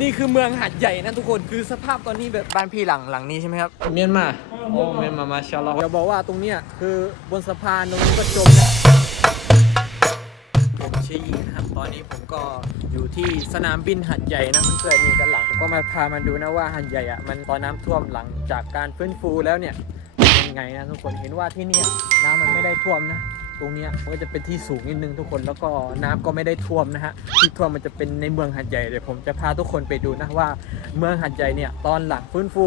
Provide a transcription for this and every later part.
นี่คือเมืองหัดใหญ่นะทุกคนคือสภาพตอนนี้แบบบ้านพี่หลังหลังนี้ใช่ไหมครับ เมียนมาโอ้เมียนมามาชาลอจะบอกว่าตรงเนี้ยคือบนสะพานตรงนี้ก็จมนะผมชื่อยีนะครับตอนนี้ผมก็อยู่ที่สนามบินหัดใหญ่นะเพื่อนๆนี่ด้านหลังผมก็มาพามาดูนะว่าหัดใหญ่อะมันตอนน้ำท่วมหลังจากการฟื้นฟูแล้วเนี่ยเป็นยังไงนะทุกคนเห็นว่าที่เนี่ยน้ำมันไม่ได้ท่วมนะ ตรงนี้มันก็จะเป็นที่สูงนิดนึงทุกคนแล้วก็น้ำก็ไม่ได้ท่วมนะฮะที่ท่วมมันจะเป็นในเมืองหัดใหญ่เดี๋ยวผมจะพาทุกคนไปดูนะว่าเมืองหัดใหญ่เนี่ยตอนหลังฟื้นฟู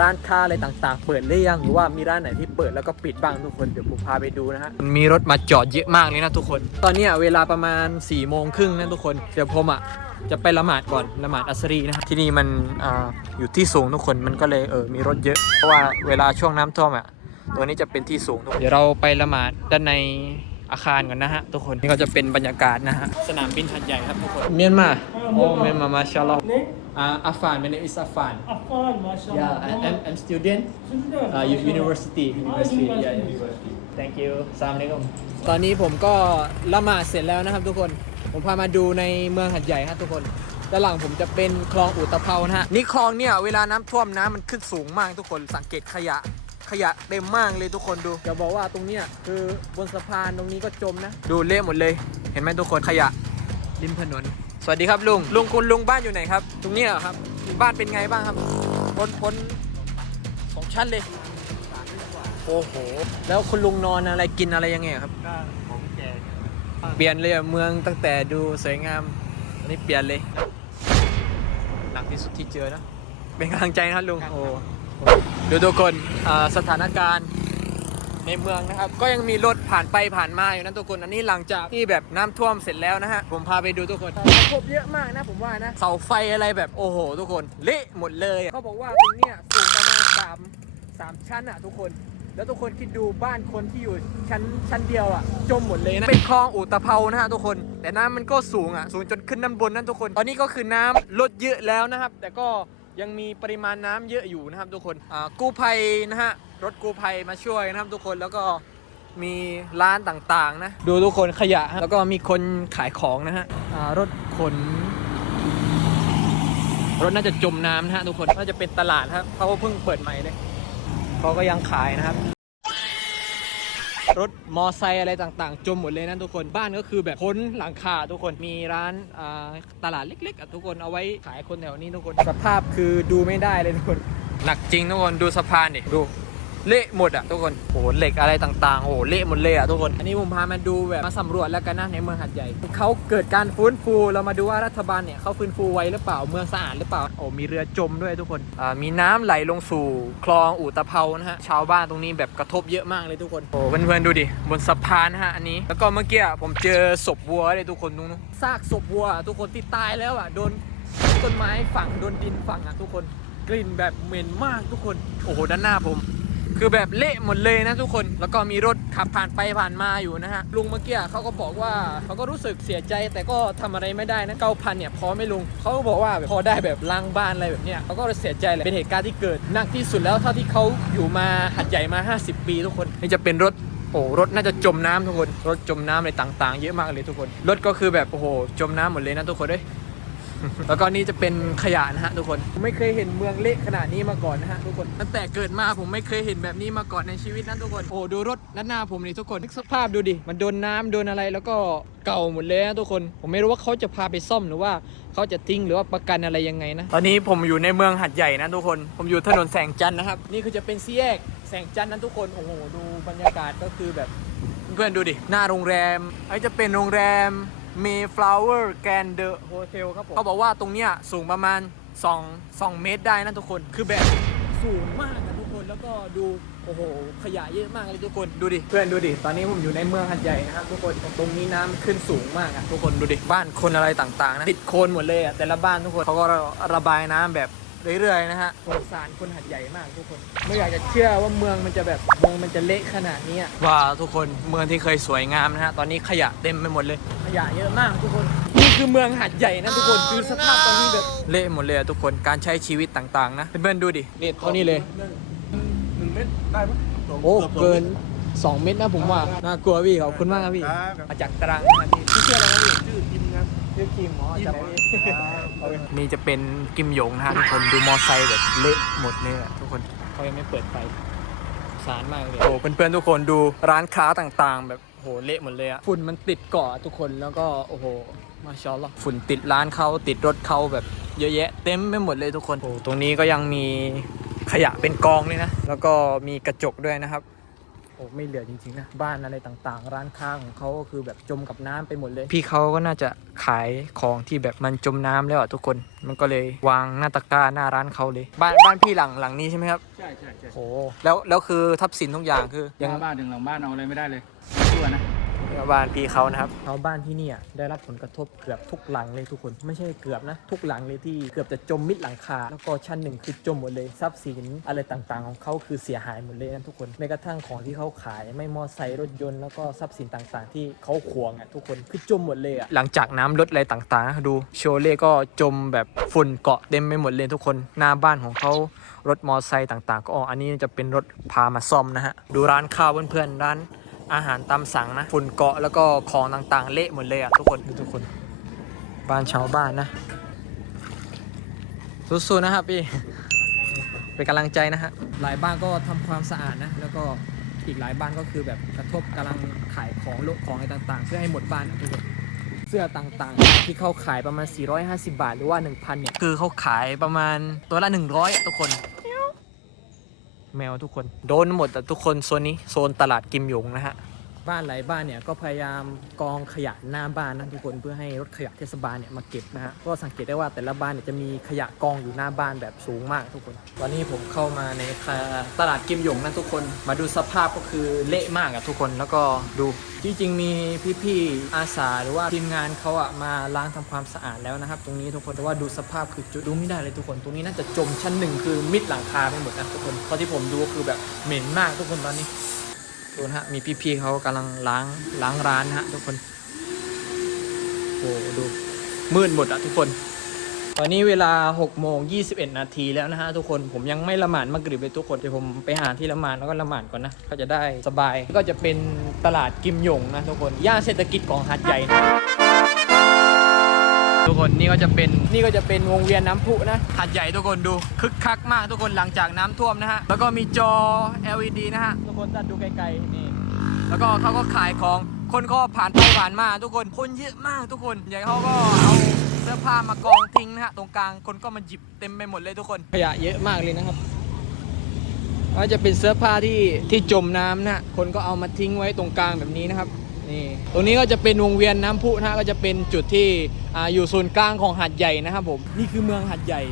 ร้านค้าอะไรต่างๆ เปิดหรือยังหรือว่ามีร้านไหนที่เปิดแล้วก็ปิดบ้างทุกคนเดี๋ยวผมพาไปดูนะฮะมีรถมาจอดเยอะมากเลยนะทุกคน ตอนนี้เวลาประมาณ4ี่โมงครึ่งนะทุกคนเดี๋ยวผมอะจะไปละหมาดก่อนละหมาดอัสรีนะครับที่นี่มันออยู่ที่สูงทุกคนมันก็เลยเออมีรถเยอะเพราะว่าเวลาช่วงน้ำท่วมอะ ตัวนี้จะเป็นที่สูงทุกคนเดี๋ยวเราไปละหมาดด้านในอาคารก่อนนะฮะทุกคนนี่ก็จะเป็นบรรยากาศนะฮะสนามบินหัดใหญ่ครับทุกคนเมียนมาโอ้เมียนมามาชาลอ Name? อ่าอัฟฟานเมนอิสอัฟฟาน Afan, mashallah. yeah and and, and student Student. uh, u- university university yeah university thank you สามเลยตอนนี้ผมก็ละหมาดเสร็จแล้วนะครับทุกคนผมพามาดูในเมืองหัดใหญ่ครับทุกคนด้านหลังผมจะเป็นคลองอุตภเปานะฮะนี่คลองเนี่ยเวลาน้ำท่วมน้ำมันขึ้นสูงมากทุกคนสังเกตขยะ ขยะเต็มมากเลยทุกคนดู จะบอกว่าตรงเนี้ยคือบนสะพานตรงนี้ก็จมนะ ดูเละหมดเลย เห็นไหมทุกคนขยะริมถนน สวัสดีครับลุง ลุงคุณลุงบ้านอยู่ไหนครับ ตรงเนี้ยเหรอครับ บ้านเป็นไงบ้างครับพ้นพ้นสองชั้นเลย โอ้โห แล้วคุณลุงนอนอะไรกินอะไรยังไงครับ ก็ของแกเปลี่ยนเลยอะเมืองตั้งแต่ดูสวยงามอันนี้เปลี่ยนเลย หนักที่สุดที่เจอนะ เป็นกำลังใจนะครับลุง โอ้ดูทุกคนอ่าสถานการณ์ในเมืองนะครับ ก็ยังมีรถผ่านไปผ่านมาอยู่นะทุกคน อันนี้หลังจากที่แบบน้ำท่วมเสร็จแล้วนะฮะ ผมพาไปดูทุกคนครบเยอะมากนะผมว่านะ เสาไฟอะไรแบบโอ้โห ทุกคน เละหมดเลยอะเขาบอกว่าตรงเนี้ยสูงประมาณสามสามชั้นอะทุกคน แล้วทุกคนคิดดูบ้านคนที่อยู่ชั้นชั้นเดียวอะ จมหมดเลยนะ เป็นคลองอุตภเปานะฮะทุกคน แต่น้ำมันก็สูงอะ สูงจนขึ้นด้านบนนั่นทุกคน ตอนนี้ก็คือน้ำลดเยอะแล้วนะครับ แต่ก็ ยังมีปริมาณน้ำเยอะอยู่นะครับทุกคนกู้ภัยนะฮะรถกู้ภัยมาช่วยนะครับทุกคนแล้วก็มีร้านต่างๆนะดูทุกคนขยะแล้วก็มีคนขายของนะฮะรถขนรถน่าจะจมน้ำนะฮะทุกคนน่าจะเป็นตลาดครับเขาเพิ่งเปิดใหม่เลยเขาก็ยังขายนะครับ รถมอไซค์อะไรต่างๆ จมหมดเลยนะทุกคนบ้านก็คือแบบพ้นหลังคาทุกคนมีร้านตลาดเล็กๆอะทุกคนเอาไว้ขายคนแถวนี้ทุกคนสภาพคือดูไม่ได้เลยทุกคนหนักจริงทุกคนดูสะพานดิดู เละหมดอะทุกคนโอ้โหเหล็กอะไรต่างๆโอ้โหเละหมดเลยอะทุกคน อันนี้ผมพามาดูแบบมาสำรวจแล้วกันนะในเมืองหัดใหญ่เขาเกิดการฟื้นฟูเรามาดูว่ารัฐบาลเนี่ยเขาฟื้นฟูไวหรือเปล่าเมืองสะอาดหรือเปล่าโอ้มีเรือจมด้วยทุกคนอ่ามีน้ำไหลลงสู่คลองอุตภเปานะฮะชาวบ้านตรงนี้แบบกระทบเยอะมากเลยทุกคนโอ้เพื่อนๆดูดิบนสะพานนะฮะอันนี้แล้วก็เมื่อกี้ผมเจอศพวัวเลยทุกคนตรงนู้นซากศพวัวอะทุกคนที่ตายแล้วอะโดนต้นไม้ฝังโดนดินฝังอะทุกคนกลิ่นแบบเหม็นมากทุกคน โอ้โหด้านหน้าผม คือแบบเละหมดเลยนะทุกคน แล้วก็มีรถขับผ่านไปผ่านมาอยู่นะฮะ ลุงเมื่อกี้เขาก็บอกว่าเขาก็รู้สึกเสียใจแต่ก็ทำอะไรไม่ได้นะเก้าพันเนี่ยพอไม่ลุงเขาก็บอกว่าพอได้แบบล้างบ้านอะไรแบบเนี้ยเขาก็เสียใจแหละเป็นเหตุการณ์ที่เกิดหนักที่สุดแล้วเท่าที่เขาอยู่มาหัดใหญ่มา 50 ปีทุกคนนี่จะเป็นรถโอ้รถน่าจะจมน้ำทุกคน รถจมน้ำอะไรต่าง ๆ เยอะมากเลยทุกคน รถก็คือแบบโอ้โหจมน้ำหมดเลยนะทุกคนเอ้ย แล้วก็นี่จะเป็นขยะนะฮะทุกคนผมไม่เคยเห็นเมืองเละขนาดนี้มาก่อนนะฮะทุกคนตั้งแต่เกิดมาผมไม่เคยเห็นแบบนี้มาก่อนในชีวิตนะทุกคนโอ้ดูรถด้านหน้าผมนี่ทุกคนนึกสภาพดูดิมันโดนน้ำโดนอะไรแล้วก็เก่าหมดเลยนะทุกคน ผมไม่รู้ว่าเขาจะพาไปซ่อมหรือว่าเขาจะทิ้งหรือว่าประกันอะไรยังไงนะตอนนี้ผมอยู่ในเมืองหัดใหญ่นะทุกคนผมอยู่ถนนแสงจันทร์นะครับนี่คือจะเป็นสี่แยกแสงจันทร์นะทุกคนโอ้โหดูบรรยากาศก็คือแบบเพื่อนดูดิหน้าโรงแรมไอ้จะเป็นโรงแรม Mayflower Grand The Hotel ครับผมเขาบอกว่าตรงเนี้ยสูงประมาณ 2 2 เมตรได้นะทุกคน คือแบบสูงมากนะทุกคนแล้วก็ดูโอ้โห ขยะเยอะมากเลยทุกคนดูดิ เพื่อนดูดิ ตอนนี้ผมอยู่ในเมืองหัดใหญ่นะครับทุกคนตรงนี้น้ำขึ้นสูงมากอะทุกคนดูดิ บ้านคนอะไรต่างๆนะติดโคลนหมดเลยอะแต่ละบ้านทุกคนเขาก็ระบายน้ำแบบ เรื่อยๆนะฮะสงสารคนหัดใหญ่มากทุกคน ไม่อยากจะเชื่อว่าเมืองมันจะแบบเมืองมันจะเละขนาดนี้อะว้าวทุกคนเมืองที่เคยสวยงามนะฮะตอนนี้ขยะเต็มไปหมดเลย ขยะเยอะมากทุกคนนี่คือเมืองหัดใหญ่นะทุกคนคือสภาพตอนนี้แบบเละหมดเลยอะทุกคนการใช้ชีวิตต่างๆนะเพื่อนๆดูดิเละเท่านี้เลยหนึ่งเม็ดได้ไหมโอ้เกิน 2 เมตรนะผมว่าน่ากลัวพี่ขอบคุณมากครับพี่ครับมาจากตรังนะครับพี่พี่เชื่ออะไรนะพี่ชื่อทิมครับ ชื่อคิมอ๋อจำไม่ได้ครับนี่จะเป็นกิมหยงนะฮะทุกคนดูมอไซค์แบบเละหมดเลยอะทุกคนเขายังไม่เปิดไฟสารมากเลยโอ้เพื่อนๆทุกคนดูร้านค้าต่างๆ แบบโหเละหมดเลยอะฝุ่นมันติดเกาะทุกคนแล้วก็โอ้โหมาชอลลอฝุ่นติดร้านเขาติดรถเขาแบบเยอะแยะ เต็มไปหมดเลยทุกคนโอ้ตรงนี้ก็ยังมีขยะเป็นกองเลยนะ แล้วก็มีกระจกด้วยนะครับโอ้ ไม่เหลือจริงๆนะบ้านอะไรต่างๆ ร้านค้าของเขาก็คือแบบจมกับน้ำไปหมดเลย พี่เขาก็น่าจะขายของที่แบบมันจมน้ำแล้วอะทุกคน มันก็เลยวางหน้าตะกร้าหน้าร้านเขาเลย บ้านบ้านพี่หลังหลังนี้ใช่ไหมครับใช่ใช่ใช่โอ้แล้วแล้วคือทรัพย์สินทุกอย่างคือยัยังงบ้านถึงหลังบ้านเอาอะไรไม่ได้เลยชั่วนะ บ้านพี่เขานะครับชาวบ้านที่เนี่ยได้รับผลกระทบเกือบทุกหลังเลยทุกคน ไม่ใช่เกือบนะ ทุกหลังเลยที่เกือบจะจมมิดหลังคา แล้วก็ชั้นหนึ่งคือจมหมดเลยทรัพย์สินอะไรต่างๆ ของเขาคือเสียหายหมดเลยนะทุกคนแม้กระทั่งของที่เขาขายไม่มอไซค์รถยนต์แล้วก็ทรัพย์สินต่างๆ ที่เขาขวงอะทุกคนคือจมหมดเลยอะหลังจากน้ำลดอะไรต่างๆ ดูโชเล่ก็จมแบบฝุ่นเกาะเต็มไปหมดเลยทุกคนหน้าบ้านของเขารถมอไซค์ต่างๆ ก็อ๋ออันนี้จะเป็นรถพามาซ่อมนะฮะดูร้านข้าวเพื่อนๆร้าน อาหารตามสั่งนะฝุ่นเกาะแล้วก็ของต่างๆ เละหมดเลยอะทุกคนดูทุกคน บ้านชาวบ้านนะสู้ๆนะครับพี่เป็นกำลังใจนะฮะหลายบ้านก็ทำความสะอาดนะแล้วก็อีกหลายบ้านก็คือแบบกระทบกำลังขายของโลกของอะไรต่างๆ เพื่อให้หมดบ้านอะทุกคนเสื้อต่างๆ ที่เขาขายประมาณ 450 บาท หรือว่า 1,000เนี่ยคือเขาขายประมาณตัวละ 100อะทุกคน แมวทุกคน โดนหมดแต่ทุกคนโซนนี้โซนตลาดกิมหยงนะฮะ บ้านหลายบ้านเนี่ยก็พยายามกองขยะหน้าบ้านนะทุกคนเพื่อให้รถขยะเทศบาลเนี่ยมาเก็บนะฮะก็สังเกตได้ว่าแต่ละบ้านเนี่ยจะมีขยะกองอยู่หน้าบ้านแบบสูงมากทุกคน ตอนนี้ผมเข้ามาในตลาดกิมหยงนะทุกคนมาดูสภาพก็คือเละมากอะทุกคนแล้วก็ดูจริงๆมีพี่ๆอาสาหรือว่าทีมงานเขาอะมาล้างทำความสะอาดแล้วนะครับ ตรงนี้ทุกคนแต่ว่าดูสภาพคือจุดูไม่ได้เลยทุกคน ตรงนี้น่าจะจมชั้นหนึ่งคือมิดหลังคาไปหมดนะทุกคนเพราะที่ผมดูก็คือแบบเหม็นมากทุกคนตอนนี้ ดูนะฮะ มีพี่ๆเขากำลังล้างล้างร้านนะฮะทุกคน โอ้ดู มืดหมดอะทุกคน ตอนนี้เวลา6โมง21 นาทีแล้วนะฮะทุกคน ผมยังไม่ละหมาดมักริบเลยทุกคน เดี๋ยวผมไปหาที่ละหมาดแล้วก็ละหมาดก่อนนะ ก็จะได้สบาย ก็จะเป็นตลาดกิมหยงนะทุกคน ย่านเศรษฐกิจของหาดใหญ่นะ ทุกคนนี่ก็จะเป็นนี่ก็จะเป็นวงเวียนน้ำพุนะหาดใหญ่ทุกคนดูคึกคักมากทุกคนหลังจากน้ำท่วมนะฮะแล้วก็มีจอ LED นะฮะทุกคนตัดดูไกลๆนี่แล้วก็เขาก็ขายของคนก็ผ่านไปผ่านมาทุกคนคนเยอะมากทุกคนอย่างเขาก็เอาเสื้อผ้ามากองทิ้งนะฮะตรงกลางคนก็มาหยิบเต็มไปหมดเลยทุกคนขยะเยอะมากเลยนะครับก็จะเป็นเสื้อผ้าที่ที่จมน้ำนะฮะคนก็เอามาทิ้งไว้ตรงกลางแบบนี้นะครับ นี่ตรงนี้ก็จะเป็นวงเวียนน้ำพุนะฮะก็จะเป็นจุดที่อ่าอยู่ศูนย์กลางของหาดใหญ่นะครับผมนี่คือเมืองหาดใหญ่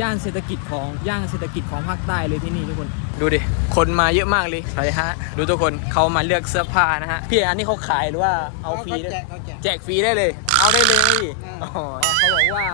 ย่านเศรษฐกิจของย่านเศรษฐกิจของภาคใต้เลยที่นี่ทุกคน ดูดิคนมาเยอะมากเลยใช่ฮะดูทุกคนเขามาเลือกเสื้อผ้านะฮะพี่อันนี้เขาขายหรือว่าเอาฟรีได้แจกฟรีได้เลย เอาได้เลยอ๋อเขาบอกว่า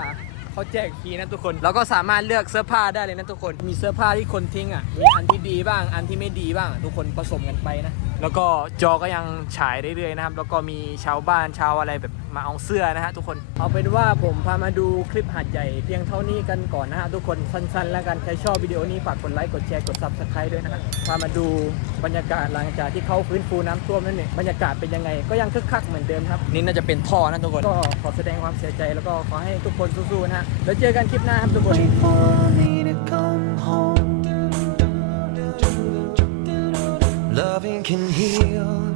เขาแจกฟรีนะทุกคนแล้วก็สามารถเลือกเสื้อผ้าได้เลยนะทุกคน มีเสื้อผ้าที่คนทิ้งอะมีอันที่ดีบ้าง อันที่ไม่ดีบ้าง ทุกคนผสมกันไปนะ แล้วก็จอก็ยังฉายเรื่อยๆนะครับ แล้วก็มีชาวบ้านชาวอะไรแบบมาเอาเสื้อนะฮะทุกคน เอาเป็นว่าผมพามาดูคลิปหาดใหญ่เพียงเท่านี้กันก่อนนะฮะทุกคนสั้นๆ แล้วกัน ใครชอบวิดีโอนี้ฝากกดไลค์กดแชร์กด subscribe ด้วยนะฮะพามาดูบรรยากาศหลังจากที่เขาฟื้นฟูน้ำท่วมนั่นเองบรรยากาศเป็นยังไง ก็ยังคึกคักเหมือนเดิมครับ นี่น่าจะเป็นท่อนะทุกคน ก็ขอแสดงความเสียใจแล้วก็ขอให้ทุกคนสู้ๆนะฮะแล้วเจอกันคลิปหน้าครับทุกคน Loving can heal